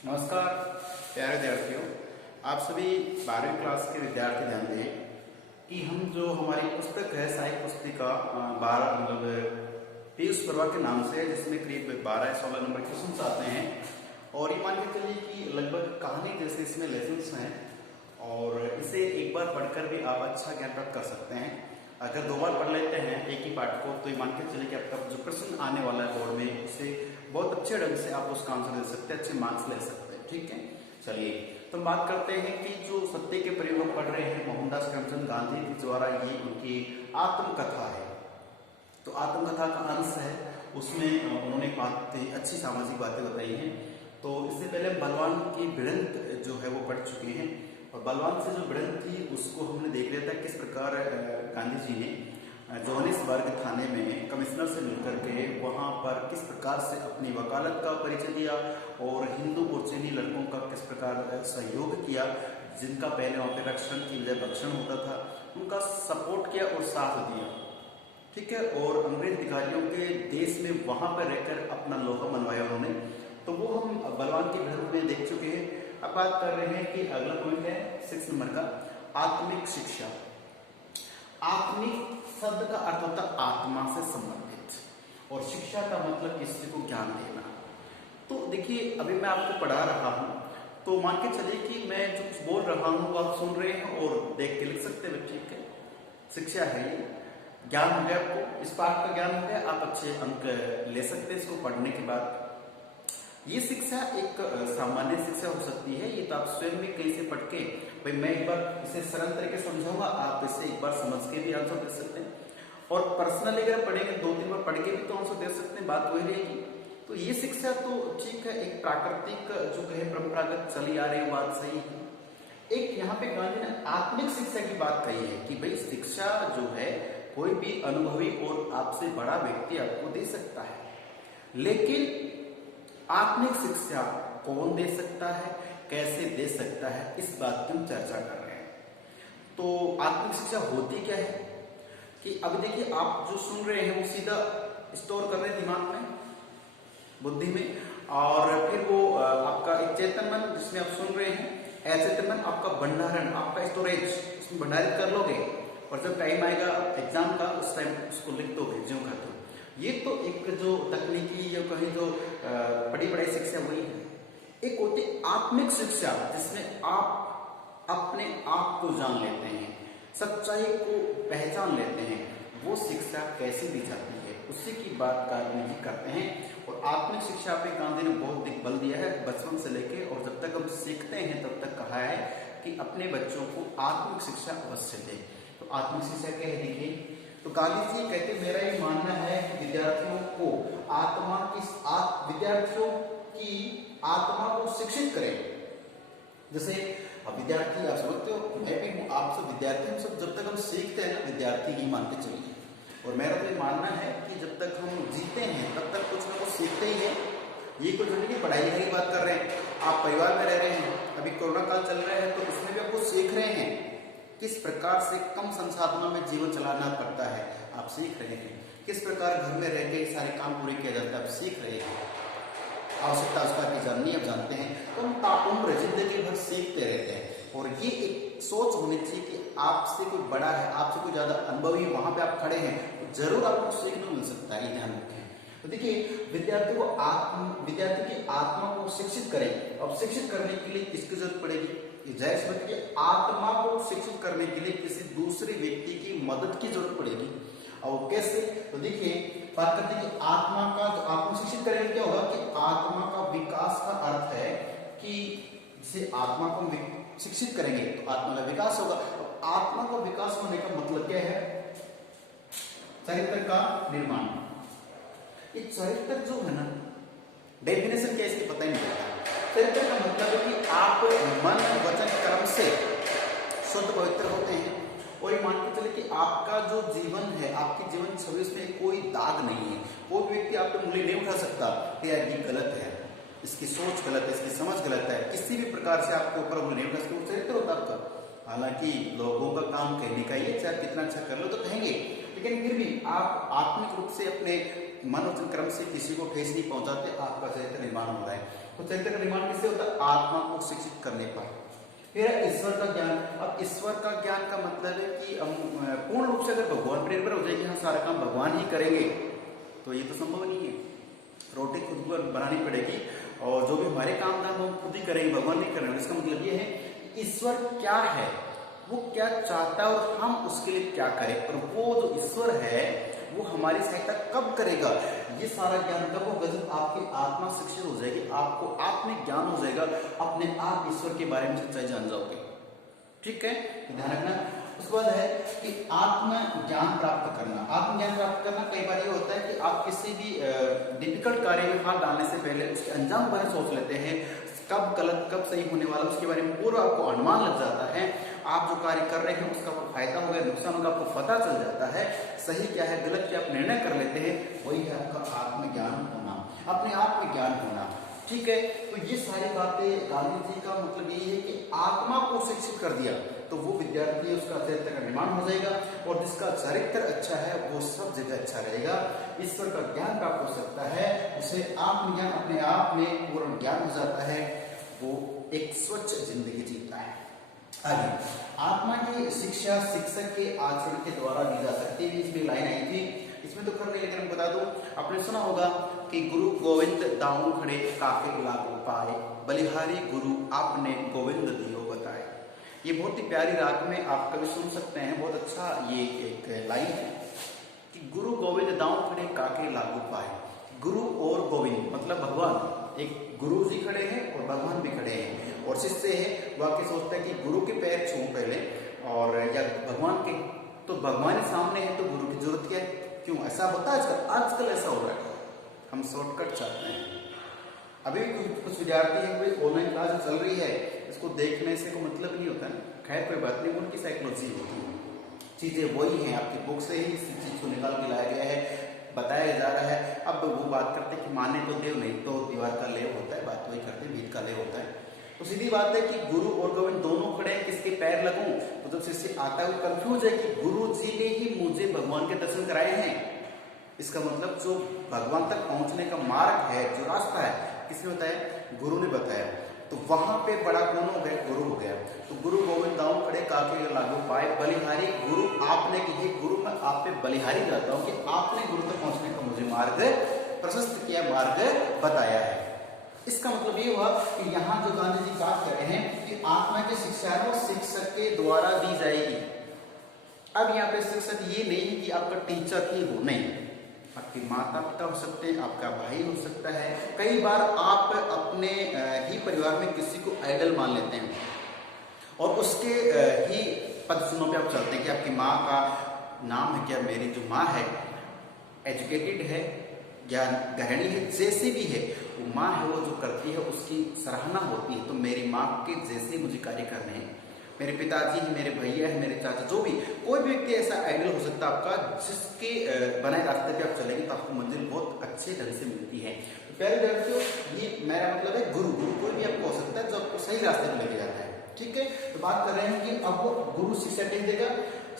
नमस्कार प्यारे विद्यार्थियों, आप सभी 12वीं क्लास के विद्यार्थी ध्यान दें कि हम जो हमारी पुस्तक है साहित्य पुस्तिका 12 पीयूष परवा के नाम से, जिसमें करीब 12 या 16 नंबर क्वेश्चन आते हैं और ये मान के चलिए कि लगभग कहानी जैसे इसमें लेसन्स हैं और इसे एक बार पढ़कर भी आप अच्छा ज्ञान प्राप्त कर सकते हैं। अगर 2 बार पढ़ लेते हैं एक ही पाठ को तो ये मान के चलिए कि आपका जो प्रश्न आने वाला है बोर्ड में उसे बहुत अच्छे ढंग से आप उसका आंसर दे सकते हैं, अच्छे मार्क्स ले सकते हैं। ठीक है, चलिए तो हम बात करते हैं कि जो सत्य के प्रयोग हम पढ़ रहे हैं मोहनदास करमचंद गांधी के द्वारा, ये उनकी आत्मकथा है। तो आत्मकथा का अंश है, उसमें उन्होंने बातें अच्छी सामाजिक बातें बताई हैं। तो इससे पहले हम बलवान की भिड़ंत जो है वो पढ़ चुके हैं और बलवान से जो भिड़ंत थी उसको हमने देख लिया था किस प्रकार गांधी जी ने जोहानिसबर्ग थाने में कमिश्नर से मिलकर के वहां पर किस प्रकार से अपनी वकालत का परिचय दिया और हिंदू और चीनी लड़कों का किस प्रकार सहयोग किया, जिनका पहले वहां पे रक्षण की बजाय भक्षण होता था, उनका सपोर्ट किया और साथ दिया। ठीक है, और अंग्रेज अधिकारियों के देश में वहां पर रहकर अपना लोहा मनवाया उन्होंने। तो वो हम बलवान के भिड़ंत में देख चुके हैं। अब बात कर रहे हैं कि अगला पॉइंट है 6 नंबर का, आत्मिक शिक्षा। आत्मिक शब्द का अर्थ होता है आत्मा से संबंधित और शिक्षा का मतलब किसी को ज्ञान देना। तो देखिए अभी मैं आपको पढ़ा रहा हूं तो मान के चलिए कि मैं जो कुछ बोल रहा हूं वो आप सुन रहे हैं और देख के लिख सकते हैं। ठीक है, शिक्षा है ये, ज्ञान हो गया आपको, इस पाठ का ज्ञान हो गया, आप अच्छे अंक ले सकते हैं इसको पढ़ने के बाद। ये शिक्षा एक सामान्य शिक्षा हो सकती है, ये तो आप स्वयं में कहीं से पढ़ के, भाई मैं एक बार इसे सरल तरीके समझाऊंगा, आप इसे एक बार समझ के भी आंसर दे सकते हैं और पर्सनली अगर पढ़ेंगे 2-3 बार पढ़ के भी तो आंसर दे सकते हैं, बात वही रहेगी। तो ये शिक्षा तो ठीक है, एक प्राकृतिक जो कहे परंपरागत चली आ रही बात सही है। एक यहाँ पे गांधी ने आत्मिक शिक्षा की बात कही है कि भाई शिक्षा जो है कोई भी अनुभवी और आपसे बड़ा व्यक्ति आपको दे सकता है, लेकिन आत्मिक शिक्षा कौन दे सकता है, कैसे दे सकता है, इस बात की हम चर्चा कर रहे हैं। तो आत्मिक शिक्षा होती क्या है कि अभी देखिए आप जो सुन रहे हैं वो सीधा स्टोर कर रहे हैं दिमाग में, बुद्धि में, और फिर वो आपका एक चेतन मन जिसमें आप सुन रहे हैं, अचेतन मन आपका भंडारण, आपका स्टोरेज, उसमें भंडारित कर लोगे और जब टाइम आएगा एग्जाम का उस टाइम उसको लिख दोगे ज्यों का त्यों। ये तो एक जो तकनीकी या कहीं जो बड़ी बड़ी शिक्षा वही है। एक होती आत्मिक शिक्षा जिसमें आप अपने आप को जान लेते हैं, सच्चाई को पहचान लेते हैं, वो शिक्षा कैसे दी जाती है उसी की बात गांधी जी करते हैं। और आत्मिक शिक्षा पे गांधी ने बहुत बल दिया है बचपन से लेके, और जब तक हम सीखते हैं तब तक कहा है कि अपने बच्चों को आत्मिक शिक्षा अवश्य दें। तो आत्मिक शिक्षा क्या है देखिए, तो गांधी जी कहते मेरा ये मानना है कि विद्यार्थियों की आत्मा को शिक्षित करें। जैसे अब विद्यार्थी आप समझते हो, मैं भी हूँ, आप सब विद्यार्थी, हम सब जब तक हम सीखते हैं ना विद्यार्थी ही मानते चलिए। और मेरा तो ये मानना है कि जब तक हम जीते हैं तब तक कुछ ना कुछ सीखते ही है। ये कुछ नहीं पढ़ाई लिखाई की बात कर रहे हैं, आप परिवार में रह रहे हैं, अभी कोरोना काल चल रहा है तो उसमें भी आप कुछ सीख रहे हैं, किस प्रकार से कम संसाधनों में जीवन चलाना पड़ता है आप सीख रहे हैं, किस प्रकार घर में रह के सारे काम पूरे किया जाता है आप सीख रहे हैं, आवश्यकता उसका की जाननी आप जानते हैं। तो हम ताउम्र जिंदगी भर सीखते रहते हैं और ये एक सोच होनी चाहिए कि आपसे कोई बड़ा है, आपसे कोई ज्यादा अनुभवी, वहां पे आप खड़े हैं तो जरूर आपको सीखने मिल सकता है, ये ध्यान रखें। तो देखिए विद्यार्थी की आत्मा को शिक्षित करें। अब शिक्षित करने के लिए किसकी जरूरत पड़ेगी, जाहिर सी बात है कि आत्मा को शिक्षित करने के लिए किसी दूसरे व्यक्ति की मदद की जरूरत पड़ेगी। और कैसे, तो देखिए बात करते हैं कि आत्मा का जो आत्मा शिक्षित करेंगे क्या होगा कि आत्मा का विकास का अर्थ है कि जैसे आत्मा को शिक्षित करेंगे तो आत्मा का विकास होगा। आत्मा का विकास होने का मतलब क्या है, चरित्र का निर्माण। ये चरित्र जो है ना, डेफिनेशन क्या है इसकी पता ही नहीं चलता। चरित्र का मतलब है कि आप मन वचन कर्म से शुद्ध पवित्र होते हैं और ये मान के चले कि आपका जो जीवन है, आपकी जीवन छवि में कोई दाग नहीं है, कोई व्यक्ति आप पे उंगली नहीं उठा सकता कि यार ये गलत है, इसकी सोच गलत है, इसकी समझ गलत है, किसी भी प्रकार से आपके ऊपर उंगली नहीं उठा सकते, चरित्र होता आपका। हालांकि लोगों का काम कहने का ये, चाहे कितना अच्छा कर लो तो कहेंगे, लेकिन फिर भी आप आत्मिक रूप से अपने मनोवचन क्रम से किसी को ठेस नहीं पहुंचाते, आपका चरित्र निर्माण हो रहा है। तो चरित्र निर्माण किससे होता है? आत्मा को शिक्षित करने पर। फिर ईश्वर का ज्ञान। अब ईश्वर का ज्ञान का मतलब है कि हम पूर्ण रूप से अगर भगवान पर निर्भर हो जाएगी, हम सारा काम भगवान ही करेंगे, तो ये तो संभव नहीं है। रोटी खुद को बनानी पड़ेगी और जो भी हमारे काम धाम हम खुद ही करेंगे, भगवान नहीं करेंगे। इसका मतलब ये है ईश्वर क्या है, वो क्या चाहता है और हम उसके लिए क्या करें, और वो जो ईश्वर है वो हमारी सहायता कब करेगा, ये सारा ज्ञान कब होगा? जब आपकी आत्मा शिक्षित हो जाएगी, आपको आत्मिक ज्ञान हो जाएगा, अपने आप ईश्वर के बारे में सच्चाई जान जाओगे। ठीक है, ध्यान रखना। उसके बाद है कि आत्म ज्ञान प्राप्त करना। आत्म ज्ञान प्राप्त करना कई बार ये होता है कि आप किसी भी डिफिकल्ट कार्य में हाथ डालने से पहले उसके अंजाम के बारे में सोच लेते हैं, कब गलत कब सही होने वाला उसके बारे में पूरा आपको अनुमान लग जाता है। आप जो कार्य कर रहे हैं उसका फायदा होगा नुकसान होगा आपको पता चल जाता है, सही क्या है गलत क्या आप निर्णय कर लेते हैं, वही है आपका आत्मज्ञान होना, अपने आप में ज्ञान होना। ठीक है, तो ये सारी बातें गांधी जी का मतलब ये है कि आत्मा को शिक्षित कर दिया तो वो विद्यार्थी उसका चरित्र का निर्माण हो जाएगा, और जिसका चरित्र अच्छा है वो सब जगह अच्छा रहेगा, ईश्वर का ज्ञान प्राप्त हो सकता है, उसे आत्मज्ञान अपने आप में पूर्ण ज्ञान हो जाता है, वो एक स्वच्छ जिंदगी जीता है। आगे, आत्मा की शिक्षा शिक्षक के आचरण के द्वारा दी जा सकती है। इसमें लाइन आई थी, इसमें तो खैर नहीं, लेकिन बता दूं, आपने सुना होगा कि गुरु गोविंद दाऊ खड़े काके लागू पाए, बलिहारी गुरु आपने गोविंद दियो बताए। ये बहुत ही प्यारी राग में आप कभी सुन सकते हैं, बहुत अच्छा ये एक लाइन है कि गुरु गोविंद दाऊ खड़े काके लागू पाए। गुरु और गोविंद मतलब भगवान, एक गुरु जी खड़े हैं और भगवान भी खड़े हैं, और शिष्य है वह आके सोचता है कि गुरु के पैर छूं पहले, और या भगवान के, तो भगवान सामने है तो गुरु की जरूरत क्या है? क्यों ऐसा होता है आजकल ऐसा हो रहा है, हम शॉर्टकट चाहते हैं। अभी भी कुछ विद्यार्थी हैं, कोई ऑनलाइन क्लास चल रही है, इसको देखने से कोई मतलब नहीं होता है। खैर कोई बात नहीं, उनकी साइकोलॉजी होती है, चीजें वही हैं, आपकी बुक से ही इस चीज को निकाल के लाया गया है, बताया जा रहा है। अब वो बात करते हैं कि माने तो देव नहीं तो दीवार का लेव होता है, बात वही करते हैं, भीत का लेव होता है। तो सीधी बात है कि गुरु और गोविंद दोनों खड़े हैं, किसके पैर लगूं? तो जब शिष्य आता है वो कंफ्यूज है कि गुरु जी ने ही मुझे भगवान के दर्शन कराए हैं, इसका मतलब जो भगवान तक पहुंचने का मार्ग है, जो रास्ता है, किसने बताया? गुरु ने बताया। तो वहां पे बड़ा कौन हो गया? गुरु हो गया। तो गुरु गोविंद दाऊ खड़े काके लागू पाए, बलिहारी गुरु आपने की, हे गुरु मैं आप पे बलिहारी जाता हूँ कि आपने गुरु तक पहुंचने का मुझे मार्ग प्रशस्त किया, मार्ग बताया है। इसका मतलब ये हुआ कि यहाँ जो गांधी जी बात कर रहे हैं कि आत्मा की शिक्षा है वो शिक्षक के द्वारा दी जाएगी। अब यहाँ पे शिक्षक ये नहीं है कि आपका टीचर ही हो, नहीं, आपके माता पिता हो सकते हैं, आपका भाई हो सकता है। कई बार आप अपने ही परिवार में किसी को आइडल मान लेते हैं और उसके ही पदचिन्हों पे आप चलते हैं कि आपकी माँ का नाम है क्या, मेरी जो माँ है एजुकेटेड है, ज्ञान गहरी है, जैसी भी है वो माँ है, वो जो करती है उसकी सराहना होती है, तो मेरी माँ के जैसे मुझे कार्य करने हैं। मेरे पिताजी है, मेरे भैया है, मेरे चाचा, जो भी कोई भी व्यक्ति ऐसा आइडल हो सकता है आपका, जिसके बनाए रास्ते पे आप चलेंगे तो आपको मंजिल बहुत अच्छे ढंग से मिलती है। तो प्यारे दर्शकों, ये मेरा मतलब है गुरु कोई भी आपको हो सकता है जो आपको सही रास्ते पे लेके जाता है। ठीक है, तो बात कर रहे हैं कि अब वो गुरु शिक्षा टेक देगा,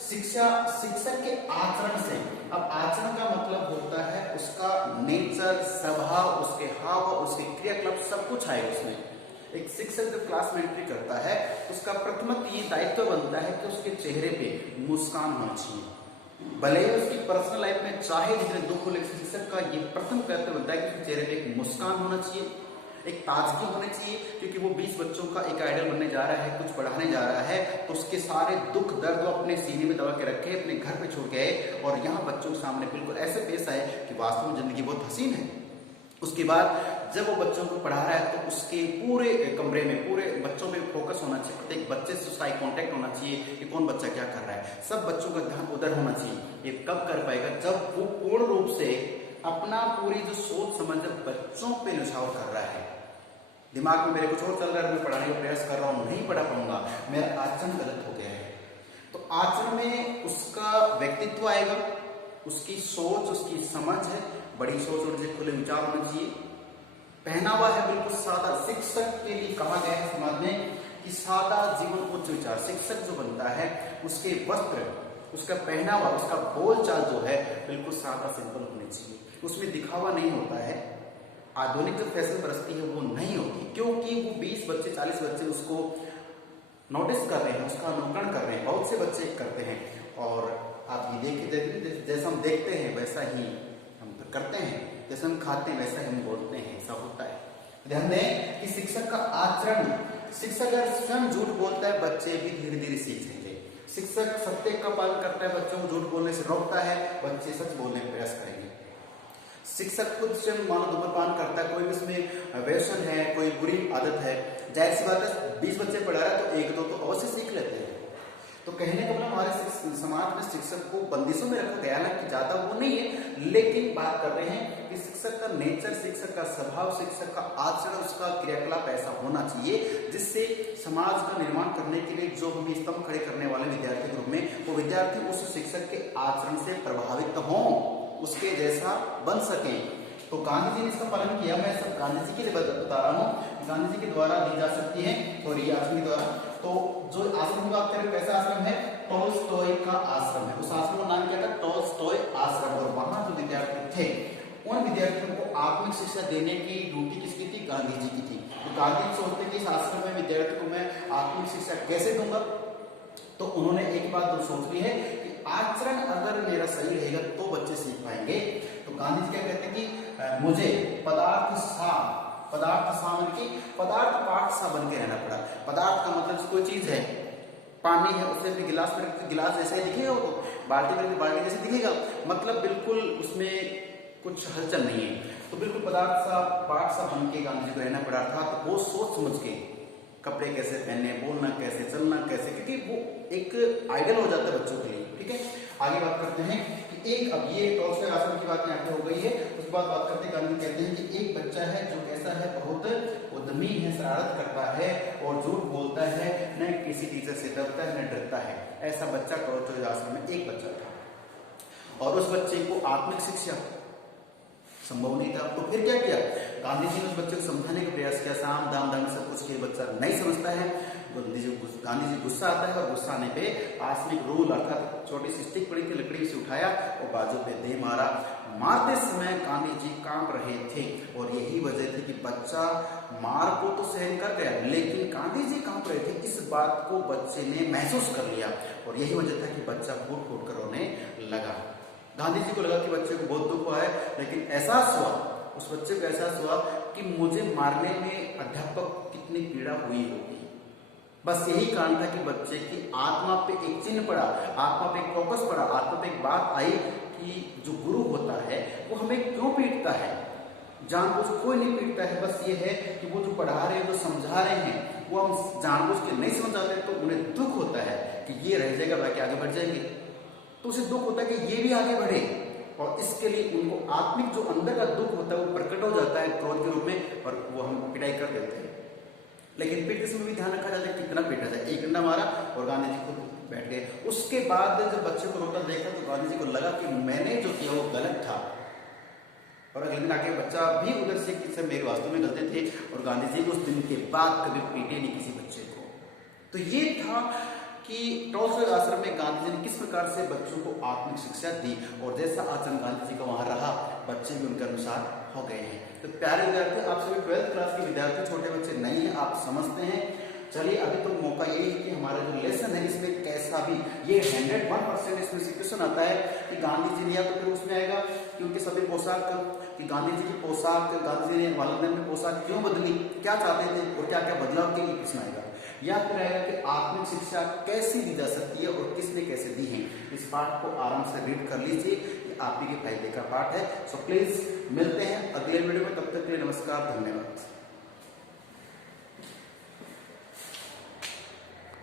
शिक्षा शिक्षक के आचरण से। अब आचरण का मतलब होता है उसका नेचर, स्वभाव, उसके हाव, उसके क्रियाकलाप, सब कुछ आएगा उसमें। एक शिक्षक जब क्लास में एंट्री करता है उसका प्रथमतः ये दायित्व बनता है कि उसके चेहरे पे मुस्कान होना चाहिए, भले ही उसकी पर्सनल लाइफ में चाहे जितने दुख हो, लेकिन शिक्षक का ये प्रथम कर्तव्य बनता है कि उसके चेहरे पे एक मुस्कान होना चाहिए, एक ताजगी होनी चाहिए, क्योंकि वो 20 बच्चों का एक आइडल बनने जा रहा है, कुछ पढ़ाने जा रहा है, तो उसके सारे दुख दर्द वो अपने सीने में दबा के रखे, अपने घर पे छोड़ गए और यहाँ बच्चों के सामने बिल्कुल ऐसे पेश आए कि वास्तव में जिंदगी बहुत हसीन है। उसके बाद जब वो बच्चों को पढ़ा रहा है तो उसके पूरे कमरे में पूरे बच्चों पे फोकस होना चाहिए, प्रत्येक बच्चे से उसका आई कॉन्टेक्ट होना चाहिए कि कौन बच्चा क्या कर रहा है, सब बच्चों का ध्यान उधर होना चाहिए। ये कब कर पाएगा? जब वो पूर्ण रूप से अपना पूरी जो सोच समझ बच्चों पे निछावर कर रहा है। दिमाग में मेरे कुछ और चल रहा है, मैं पढ़ाने का प्रयास कर रहा हूँ, नहीं पढ़ा पाऊंगा, मेरा आचरण गलत हो गया है। तो आचरण में उसका व्यक्तित्व आएगा, उसकी सोच, उसकी समझ है, बड़ी सोच और खुले विचार होने चाहिए। पहनावा है बिल्कुल सादा, शिक्षक के लिए कहा गया है समाज में कि सादा जीवन उच्च विचार। शिक्षक जो बनता है उसके वस्त्र उसका पहनावा, उसका बोलचाल जो है बिल्कुल सादा सिंपल होनी चाहिए, उसमें दिखावा नहीं होता है, आधुनिक जो फैशन परस्ती है वो नहीं होती, क्योंकि वो 20 बच्चे 40 बच्चे उसको नोटिस कर रहे हैं, उसका अनुकरण कर रहे हैं, बहुत से बच्चे करते हैं। और आप ये देखिए जैसा हम देखते हैं वैसा ही हम करते हैं, जैसे हम खाते हैं वैसा ही हम बोलते हैं, ऐसा होता है। ध्यान दें कि शिक्षक का आचरण, शिक्षक अगर स्वयं झूठ बोलता है बच्चे भी धीरे धीरे सीख जाएंगे। शिक्षक सत्य का पालन करता है, बच्चों को झूठ बोलने से रोकता है, बच्चे सच बोलने का प्रयास करेंगे। शिक्षक खुद स्वयं मानो धूम्रपान करता है, कोई भी उसमें व्यसन है, कोई बुरी आदत है, जाहिर सी बात है 20 बच्चे पढ़ा रहा है तो एक दो तो अवश्य सीख लेते हैं। तो कहने का मतलब हमारे समाज में शिक्षक को बंदिशों में रखा गया ना, कि ज्यादा वो नहीं है, लेकिन बात कर रहे हैं कि शिक्षक का नेचर, शिक्षक का स्वभाव, शिक्षक का आचरण, उसका क्रियाकलाप ऐसा होना चाहिए जिससे समाज का निर्माण करने के लिए जो हमें स्तंभ खड़े करने वाले विद्यार्थी ग्रुप में, वो विद्यार्थी उस शिक्षक के आचरण से प्रभावित हों, उसके जैसा बन सके। तो गांधी जी ने इसका पालन किया। मैं सब गांधी जी के लिए बता रहा हूँ, गांधी जी के द्वारा दी जा सकती है और ये आश्रम के द्वारा। तो जो आश्रम की बात करें कैसा आश्रम है, टॉलस्टॉय का आश्रम है। उस आश्रम का नाम क्या था, टॉलस्टॉय आश्रम। और वहां जो विद्यार्थी थे उन विद्यार्थियों को आत्मिक शिक्षा देने की ड्यूटी किसकी थी, गांधी जी की थी। तो गांधी जी सोचते कि इस आश्रम में विद्यार्थी को मैं आत्मिक शिक्षा कैसे दूंगा, तो उन्होंने एक बात तो सोच ली है कि आचरण अगर मेरा सही रहेगा तो बच्चे सीख पाएंगे। तो गांधी जी क्या कहते हैं कि मुझे पदार्थ सा पदार्थ पाठ सा बन के रहना पड़ा। पदार्थ का मतलब कोई चीज है, पानी है, उसे अपने गिलास में रखते गिलास जैसे ही दिखेगा, तो बाल्टी में बाल्टी जैसे दिखेगा, मतलब बिल्कुल उसमें कुछ हलचल नहीं है। तो बिल्कुल पदार्थ सा पाठ सा बन के गांधी जी को रहना पड़ा था। तो वो सोच समझ के कपड़े कैसे पहनने, बोलना कैसे, चलना कैसे, क्योंकि वो एक आइडियल हो जाता है बच्चों के लिए। ठीक है, आगे बात करते हैं कि एक, अब ये टॉलस्टॉय आश्रम की बात यहाँ पे हो गई है। उसके बाद बात करते हैं, गांधी कहते हैं कि एक बच्चा है जो कैसा है, बहुत उद्यमी है, शरारत करता है और झूठ बोलता है, न किसी टीचर से डरता है न डरता है। ऐसा बच्चा टॉलस्टॉय आश्रम में एक बच्चा था और उस बच्चे को आत्मिक शिक्षा संभव नहीं था। तो फिर क्या किया, गांधी जी ने उस बच्चे को समझाने का प्रयास किया, साम दाम दाम सब कुछ, बच्चा नहीं समझता है। गांधी जी गुस्सा आता है और गुस्सा आने पे पास में एक रूल अर्थात छोटी सी स्टिक पड़ी थी, लकड़ी से उठाया और बाजू पे दे मारा। मारते समय गांधी जी कांप रहे थे और यही वजह थी कि बच्चा मार को तो सहन कर गया, लेकिन गांधी जी कांप रहे थे, इस बात को बच्चे ने महसूस कर लिया और यही वजह था कि बच्चा फूट फूट कर रोने लगा। गांधी जी को लगा कि बच्चे को बहुत दुख हुआ है, लेकिन एहसास हुआ, उस बच्चे को एहसास हुआ कि मुझे मारने में अध्यापक कितनी पीड़ा हुई होगी। बस यही कारण था कि बच्चे की आत्मा पे एक चिन्ह पड़ा, आत्मा पे एक फोकस पड़ा, आत्मा पे एक बात आई कि जो गुरु होता है वो हमें क्यों पीटता है, जानबूझ कोई नहीं पीटता है। बस ये है कि वो जो पढ़ा रहे हैं, जो समझा रहे हैं, वो हम जानबूझ के नहीं समझाते तो उन्हें दुख होता है कि ये रह जाएगा, बाकी आगे बढ़ जाएंगे। तो उसे दुख होता है कि ये भी आगे बढ़े, और इसके लिए उनको आत्मिक जो अंदर का दुख होता है वो प्रकट हो जाता है क्रोध के रूप में, और वो हम पिटाई कर देते हैं। लेकिन पीटते समय भी ध्यान रखा जाता है कितना पीटा जाए। एक डंडा मारा और गांधी जी खुद बैठ गए। उसके बाद जब बच्चे को रोता देखा तो गांधी जी को लगा कि मैंने जो किया वो गलत था, और अगले दिन आके बच्चा भी उधर से कि मेरे वास्तव में गलती थे, और गांधी जी उस दिन के बाद कभी पीटे नहीं किसी बच्चे को। तो ये था कि टॉलस्टॉय आश्रम में गांधी जी ने किस प्रकार से बच्चों को आत्मिक शिक्षा दी, और जैसा आचरण गांधी जी का वहां रहा, बच्चे भी उनके अनुसार हो गए हैं। तो प्यारे विद्यार्थी, आप सभी 12th क्लास के विद्यार्थी, छोटे बच्चे नहीं है, आप समझते हैं। चलिए, अभी तो मौका ये है कि हमारा जो लेसन है इसमें कैसा भी ये 101% इसमें से क्वेश्चन आता है कि गांधी जी ने, या तो फिर उसमें आएगा कि उनके सभी पोशाक, कि गांधी जी की पोशाक, गांधी जी ने लंदन में पोशाक क्यों बदली, क्या चाहते थे और क्या क्या बदलाव के लिए प्रश्न आएगा, या फिर आएगा कि आत्मिक शिक्षा कैसे दी जा सकती है और किसने कैसे दी है। इस पाठ को आराम से रीड कर लीजिए, ये आप ही के फायदे का पाठ है। सो प्लीज मिलते हैं अगले वीडियो में, तब तक के लिए नमस्कार, धन्यवाद।